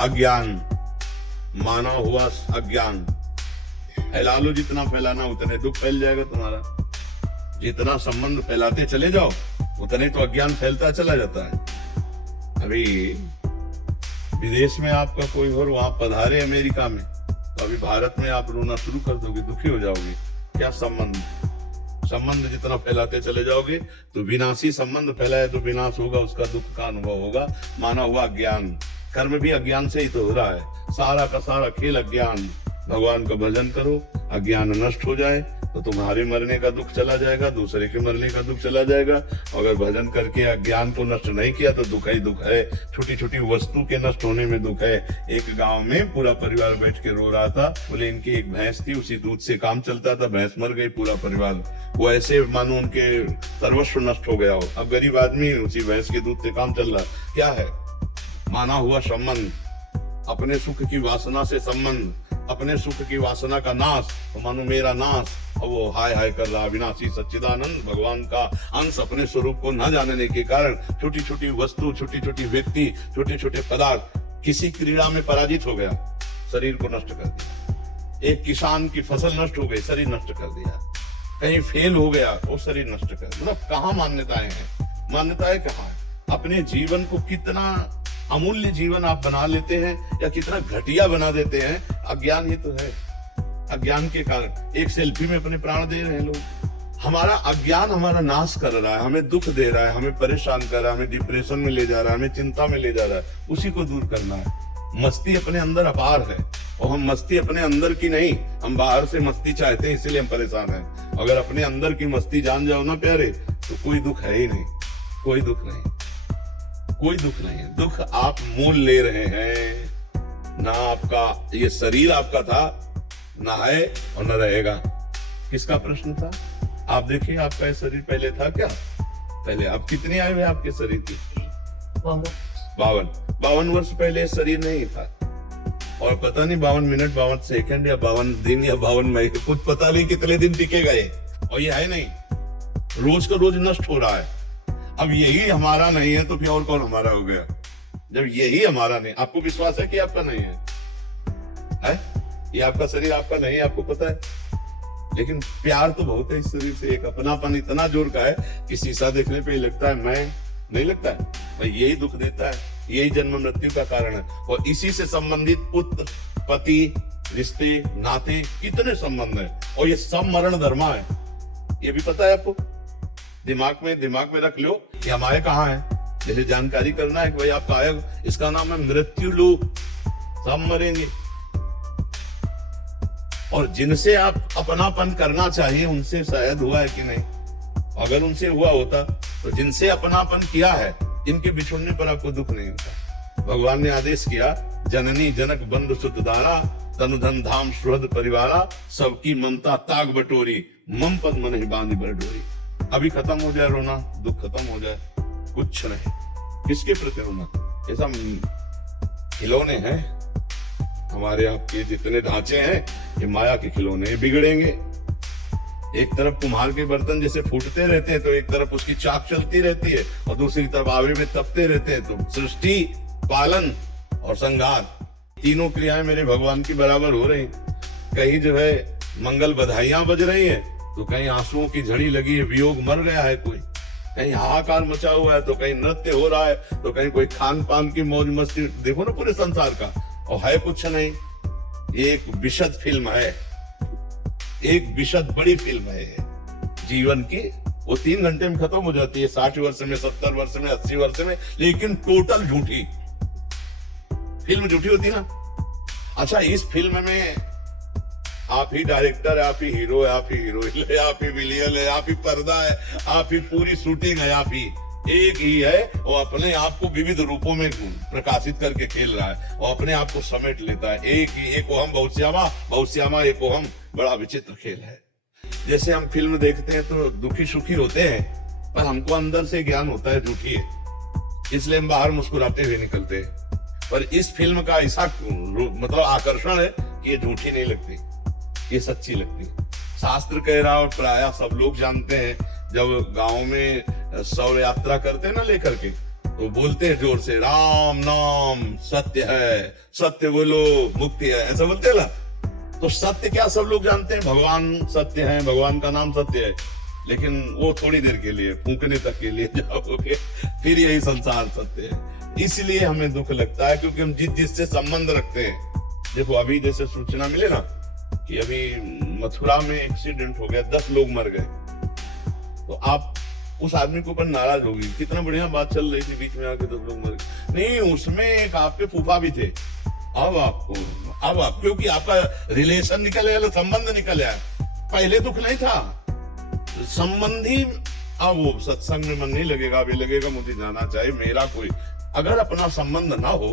अज्ञान, माना हुआ अज्ञान। फैला लो जितना फैलाना, उतने दुख फैल जाएगा तुम्हारा। जितना संबंध फैलाते चले जाओ उतने तो अज्ञान फैलता चला जाता है। अभी विदेश में आपका कोई और वहां पधारे अमेरिका में, तो अभी भारत में आप रोना शुरू कर दोगे, दुखी हो जाओगे। क्या संबंध जितना फैलाते चले जाओगे तो विनाशी संबंध फैलाए तो विनाश होगा, उसका दुख का अनुभव होगा। माना हुआ अज्ञान, कर्म भी अज्ञान से ही तो हो रहा है। सारा का सारा खेल अज्ञान। भगवान का भजन करो, अज्ञान नष्ट हो जाए तो तुम्हारे मरने का दुख चला जाएगा, दूसरे के मरने का दुख चला जाएगा। अगर भजन करके अज्ञान को नष्ट नहीं किया तो दुख ही दुख है। छोटी छोटी वस्तु के नष्ट होने में दुख है। एक गांव में पूरा परिवार बैठ के रो रहा था। बोले इनकी एक भैंस थी, उसी दूध से काम चलता था, भैंस मर गई, पूरा परिवार वो ऐसे मानो उनके सर्वस्व नष्ट हो गया हो। अब गरीब आदमी उसी भैंस के दूध से काम चल रहा। क्या है? माना हुआ संबंध, अपने सुख की वासना से संबंध, अपने सुख की वासना का नाश, तो मानो मेरा नाश। और वो हाय हाय कर रहा। अविनाशी सच्चिदानंद भगवान का अंश अपने स्वरूप को न जानने के कारण छोटी छोटी वस्तु, छोटी छोटी व्यक्ति, छोटे छोटे पदार्थ किसी क्रीड़ा में पराजित हो गया, शरीर को नष्ट कर दिया। एक किसान की फसल नष्ट हो गई, शरीर नष्ट कर दिया। कहीं फेल हो गया, वो शरीर नष्ट कर दिया। मतलब कहाँ मान्यताएं हैं? मान्यताएं कहाँ है? अपने जीवन को कितना अमूल्य जीवन आप बना लेते हैं या कितना घटिया बना देते हैं, अज्ञान ही तो है। अज्ञान के कारण एक सेल्फी में अपने प्राण दे रहे हैं लोग। हमारा अज्ञान हमारा नाश कर रहा है, हमें दुख दे रहा है, हमें परेशान कर रहा है, हमें डिप्रेशन में ले जा रहा है, हमें चिंता में ले जा रहा है। उसी को दूर करना है। मस्ती अपने अंदर अपार है और हम मस्ती अपने अंदर की नहीं, हम बाहर से मस्ती चाहते हैं, इसीलिए हम परेशान हैं। अगर अपने अंदर की मस्ती जान जाओ ना प्यारे, तो कोई दुख है ही नहीं। कोई दुख नहीं, कोई दुख नहीं है। दुख आप मूल ले रहे हैं ना। आपका ये शरीर आपका था ना है और न रहेगा। किसका प्रश्न था? आप देखिए, आपका ये शरीर पहले था क्या? पहले आप कितनी आयु है आपके शरीर की? 52 वर्ष पहले शरीर नहीं था। और पता नहीं 52 मिनट, 52 सेकंड या 52 दिन या 52 महीने, कुछ पता नहीं कितने दिन टिकेगा ये। और ये है नहीं, रोज का रोज नष्ट हो रहा है। अब यही हमारा नहीं है तो फिर और कौन हमारा हो गया? जब यही हमारा नहीं, आपको विश्वास है कि आपका नहीं है? ये आपका शरीर आपका नहीं, आपको पता है। लेकिन प्यार तो बहुत है इस शरीर से। एक अपनापन इतना जोर का है कि शीशा देखने पे लगता है मैं, नहीं लगता है भाई। यही दुख देता है, यही जन्म मृत्यु का कारण है। और इसी से संबंधित पुत्र, पति, रिश्ते, नाते, कितने संबंध है। और ये सब मरण धर्मा है, ये भी पता है आपको। दिमाग में रख लो कि हमारे कहाँ है। जैसे जानकारी करना है कि भाई आपका आयु, इसका नाम है मृत्यु लोक। सब मरेंगे। और जिनसे आप अपनापन करना चाहिए उनसे शायद हुआ है कि नहीं? अगर उनसे हुआ होता तो जिनसे अपनापन किया है, इनके बिछुड़ने पर आपको दुख नहीं होता। भगवान ने आदेश किया, जननी जनक बंधु सुत दारा, तनु धन धाम सुहृद परिवारा, सबकी ममता ताग बटोरी, मम पद मन ही बांधी बर डोरी। अभी खत्म हो जाए रोना, दुख खत्म हो जाए, कुछ नहीं। किसके प्रति रोना? ऐसा खिलौने हैं हमारे, आपके जितने ढांचे हैं ये माया के खिलौने, बिगड़ेंगे। एक तरफ कुम्हार के बर्तन जैसे फूटते रहते हैं तो एक तरफ उसकी चाक चलती रहती है और दूसरी तरफ आवे में तपते रहते हैं। तो सृष्टि, पालन और संहार, तीनों क्रियाएं मेरे भगवान की बराबर हो रही। कहीं जो है मंगल बधाइयां बज रही है तो कहीं आंसुओं की झड़ी लगी है, वियोग मर गया है कोई, कहीं हाहाकार मचा हुआ है तो कहीं नृत्य हो रहा है तो कहीं कोई खान पान की मौज मस्ती। देखो ना पूरे संसार का, और है कुछ नहीं। एक विशद फिल्म है, एक विशद बड़ी फिल्म है जीवन की। वो 3 घंटे में खत्म हो जाती है, 60 वर्ष में, 70 वर्ष में, 80 वर्ष में, लेकिन टोटल झूठी फिल्म। झूठी होती ना। अच्छा, इस फिल्म में आप ही डायरेक्टर है, आप ही हीरो है, आप ही हीरोइन है, आप ही विलियन है, आप ही पर्दा है, आप ही पूरी शूटिंग है, आप ही एक ही है। और अपने आप को विविध रूपों में प्रकाशित करके खेल रहा है और अपने आप को समेट लेता है। एक ही, एक ओहम बहुश्यामा, बहुश्यामा एक ओहम। बड़ा विचित्र खेल है। जैसे हम फिल्म देखते हैं तो दुखी सुखी होते हैं, पर हमको अंदर से ज्ञान होता है झूठी है, इसलिए हम बाहर मुस्कुराते हुए निकलते हैं। पर इस फिल्म का ऐसा मतलब आकर्षण है कि ये झूठी नहीं लगती, ये सच्ची लगती। शास्त्र कह रहा और प्रायः सब लोग जानते हैं, जब गांव में शव यात्रा करते हैं ना लेकर के, तो बोलते हैं जोर से, राम नाम सत्य है, सत्य बोलो मुक्ति है, ऐसा बोलते हैं ना। तो सत्य क्या सब लोग जानते हैं, भगवान सत्य है, भगवान का नाम सत्य है, लेकिन वो थोड़ी देर के लिए, फूंकने तक के लिए जाओगे, फिर यही संसार सत्य है। इसलिए हमें दुख लगता है, क्योंकि हम जिससे संबंध रखते हैं। देखो अभी जैसे सूचना मिले ना कि अभी मथुरा में एक्सीडेंट हो गया, 10 लोग मर गए, तो आप उस आदमी के ऊपर नाराज होगी, कितना बढ़िया बात चल रही थी, बीच में आके 10 लोग मर गए। नहीं, उसमें एक आपके फूफा भी थे। अब आप क्योंकि आपका रिलेशन निकल गया, संबंध निकल आया, पहले दुख नहीं था। संबंधी अब वो सत्संग में मन नहीं लगेगा, अभी लगेगा मुझे जाना चाहिए, मेरा कोई अगर अपना संबंध ना हो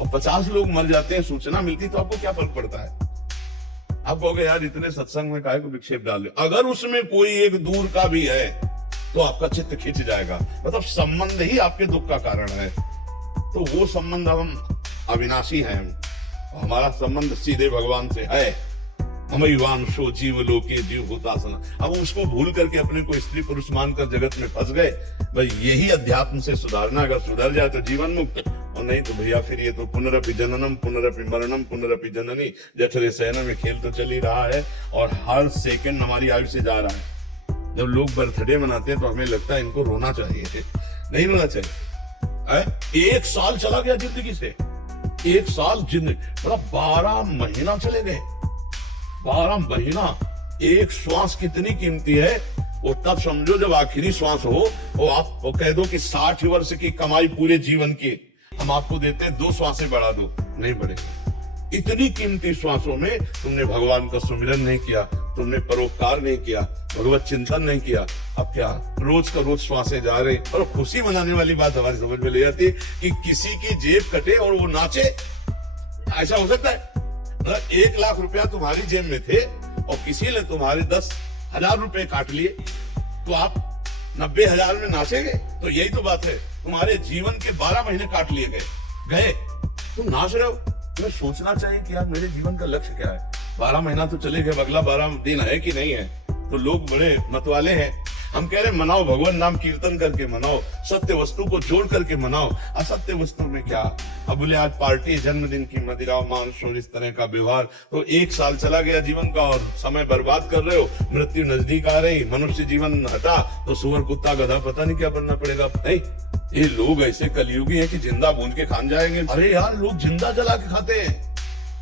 और 50 लोग मर जाते हैं, सूचना मिलती, तो आपको क्या फर्क पड़ता है? आप कहोगे यार इतने सत्संग में काहे को विक्षेप डाल रहे। अगर उसमें कोई एक दूर का भी है तो आपका चित्त खिंच जाएगा, मतलब संबंध ही आपके दुख का कारण है। तो वो संबंध हम अविनाशी है, हमारा संबंध सीधे भगवान से है। अमैवांशो जीव लोके जीव भूतासना। अब उसको भूल करके अपने को स्त्री पुरुष मानकर जगत में फंस गए। भाई यही अध्यात्म से सुधारना, अगर सुधर जाए तो जीवन मुक्त, और नहीं तो भैया फिर ये तो पुनरपि जननम पुनरपि मरणम पुनरपि जननी जठरे शयन में खेल तो चल ही रहा है, और हर सेकंड हमारी आयु से जा रहा है। जब लोग बर्थडे मनाते हैं तो हमें लगता है इनको रोना चाहिए, नहीं रोना चाहिए। 1 साल चला गया जिंदगी से, 1 साल जिंदगी, मतलब 12 महीना चले गए, 12 महीना। एक श्वास कितनी कीमती है, वो तब समझो जब आखिरी श्वास हो, वो आप वो कह दो कि 60 वर्ष की कमाई पूरे जीवन की हम आपको देते हैं, 2 श्वासें बढ़ा दो, नहीं बढ़ेगी। इतनी कीमती श्वासों में तुमने भगवान का सुमिरन नहीं किया, तुमने परोपकार नहीं किया, भगवत चिंतन नहीं किया। अब क्या रोज का रोज श्वासें जा रहे। और खुशी मनाने वाली बात हमारी समझ में ले जाती है कि किसी की जेब कटे और वो नाचे, ऐसा हो सकता है? 1 लाख रुपया तुम्हारी जेब में थे और किसी ने तुम्हारे 10,000 रुपए काट लिए, तो आप 90,000 में नाचेंगे? तो यही तो बात है, तुम्हारे जीवन के 12 महीने काट लिए गए, तुम नाच रहे हो। तुम्हें सोचना चाहिए कि यार मेरे जीवन का लक्ष्य क्या है। 12 महीना तो चले गए, अगला 12 दिन है कि नहीं है। तो लोग बड़े मतवाले हैं। हम कह रहे मनाओ, भगवान नाम कीर्तन करके मनाओ, सत्य वस्तु को जोड़ करके मनाओ। असत्य वस्तु में क्या? अब बोले आज पार्टी, जन्मदिन की मदिरा, मांस और इस तरह का व्यवहार, तो 1 साल चला गया जीवन का और समय बर्बाद कर रहे हो। मृत्यु नजदीक आ रही, मनुष्य जीवन हटा तो सुअर कुत्ता गधा पता नहीं क्या बनना पड़ेगा। नहीं, ये लोग ऐसे कलयुगी हैं कि जिंदा भून के खान जाएंगे। अरे यार लोग जिंदा जला के खाते हैं,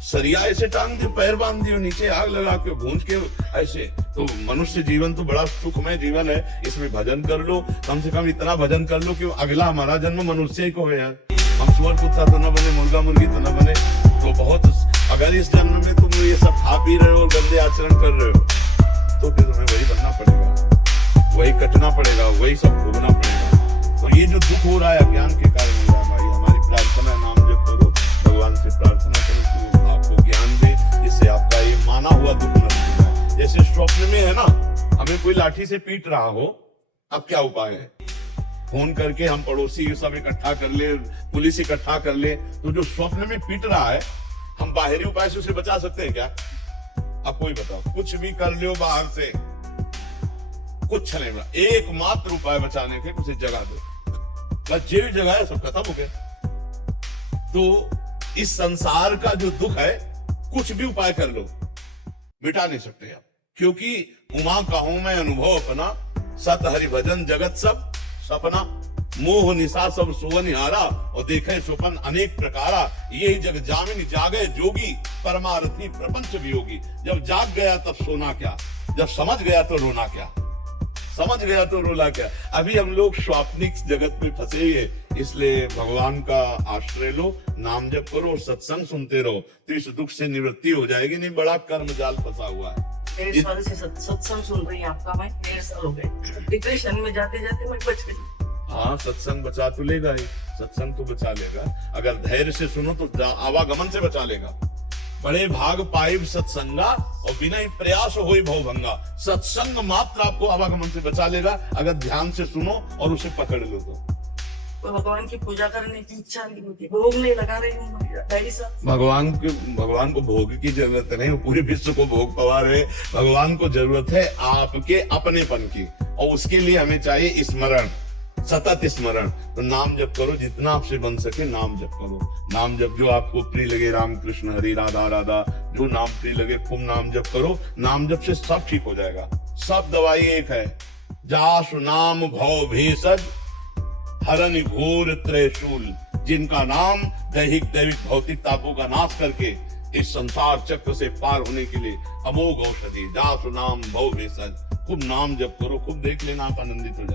सरिया ऐसे टांग दियो, पैर बांध दियो, नीचे आग लगा के भूंज के ऐसे। तो मनुष्य जीवन तो बड़ा सुखमय जीवन है, इसमें भजन कर लो, कम से कम इतना भजन कर लो कि अगला हमारा जन्म मनुष्य ही को है यार। हम सुअर कुत्ता तो न बने, मुर्गा मुर्गी तो न बने। तो बहुत, अगर इस जन्म में तुम ये सब खा पी रहे हो और गंदे आचरण कर रहे हो, तो फिर तुम्हें वही बनना पड़ेगा, वही कटना पड़ेगा, वही सब भोगना पड़ेगा। तो ये जो दुख हो रहा है अज्ञान के कारण हो रहा है भाई। हमारी प्रार्थना, नाम जप करो, भगवान से प्रार्थना करो आपको ज्ञान दे, जिससे आपका ये माना हुआ दुख न जाए। जैसे स्वप्न में है ना, हमें कोई लाठी से पीट रहा हो, अब क्या उपाय है? फोन करके हम पड़ोसी ये सब इकट्ठा कर ले, पुलिस इकट्ठा कर ले। तो जो स्वप्न में पीट रहा है, हम बाहरी उपाय से उसे बचा सकते हैं क्या? अब कोई बताओ, कुछ भी कर लो बाहर से, कुछ नहीं बना। एकमात्र उपाय बचाने के, उसे जगा दो, बस जे भी जगह है सब खत्म हो गया। तो इस संसार का जो दुख है, कुछ भी उपाय कर लो, मिटा नहीं सकते आप। क्योंकि उमा कहूं मैं अनुभव अपना, सत हरि भजन जगत सब सपना, मोह निशा सब सुवनिहारा, और देखे सुपन अनेक प्रकारा। यही जग जामिन जागे जोगी, परमारथी प्रपंच वियोगी। जब जाग गया तब सोना क्या, जब समझ गया तो रोना क्या, समझ गया तो रोना क्या। अभी हम लोग स्वाप्निक जगत में फंसे हैं, इसलिए भगवान का आश्रय लो, नाम जप करो और सत्संग सुनते रहो, तो इस दुख से निवृत्ति हो जाएगी। नहीं बड़ा कर्म जाल फंसा हुआ है। 1.5 साल से सत्संग सुन रही है आपका, मैं 1.5 साल हो गए। डिप्रेशन में जाते जाते मैं बच गई। हाँ, सत्संग बचा तो लेगा ही, सत्संग तो बचा लेगा। अगर धैर्य से सुनो तो आवागमन से बचा लेगा। बड़े भाग पाइब सत्संगा और बिना ही प्रयास होई भवभंगा। सत्संग मात्र आपको आवागमन से बचा लेगा, अगर ध्यान से सुनो और उसे पकड़ लो तो। भगवान की पूजा करने की इच्छा नहीं होती, भोग नहीं लगा रही हूँ। भगवान को भोग की जरूरत नहीं, वो पूरे विश्व को भोग पवा रहे। भगवान को जरूरत है आपके अपनेपन की, और उसके लिए हमें चाहिए स्मरण। सतत स्मरण। तो नाम जप करो, जितना आपसे बन सके नाम जप करो। नाम जप जो आपको प्रिय लगे, राम कृष्ण हरि राधा राधा, जो नाम प्रिय लगे खूब नाम जप करो। नाम जप से सब ठीक हो जाएगा। सब दवाई एक है, जासु नाम भव भेषज हरन घोर त्रयशूल। जिनका नाम दैहिक दैविक भौतिक तापों का नाश करके इस संसार चक्र से पार होने के लिए अमोघ औषधि। जासु नाम भव भेषज। खूब नाम जप करो, खूब देख लेना आप आनंदित हो जाए।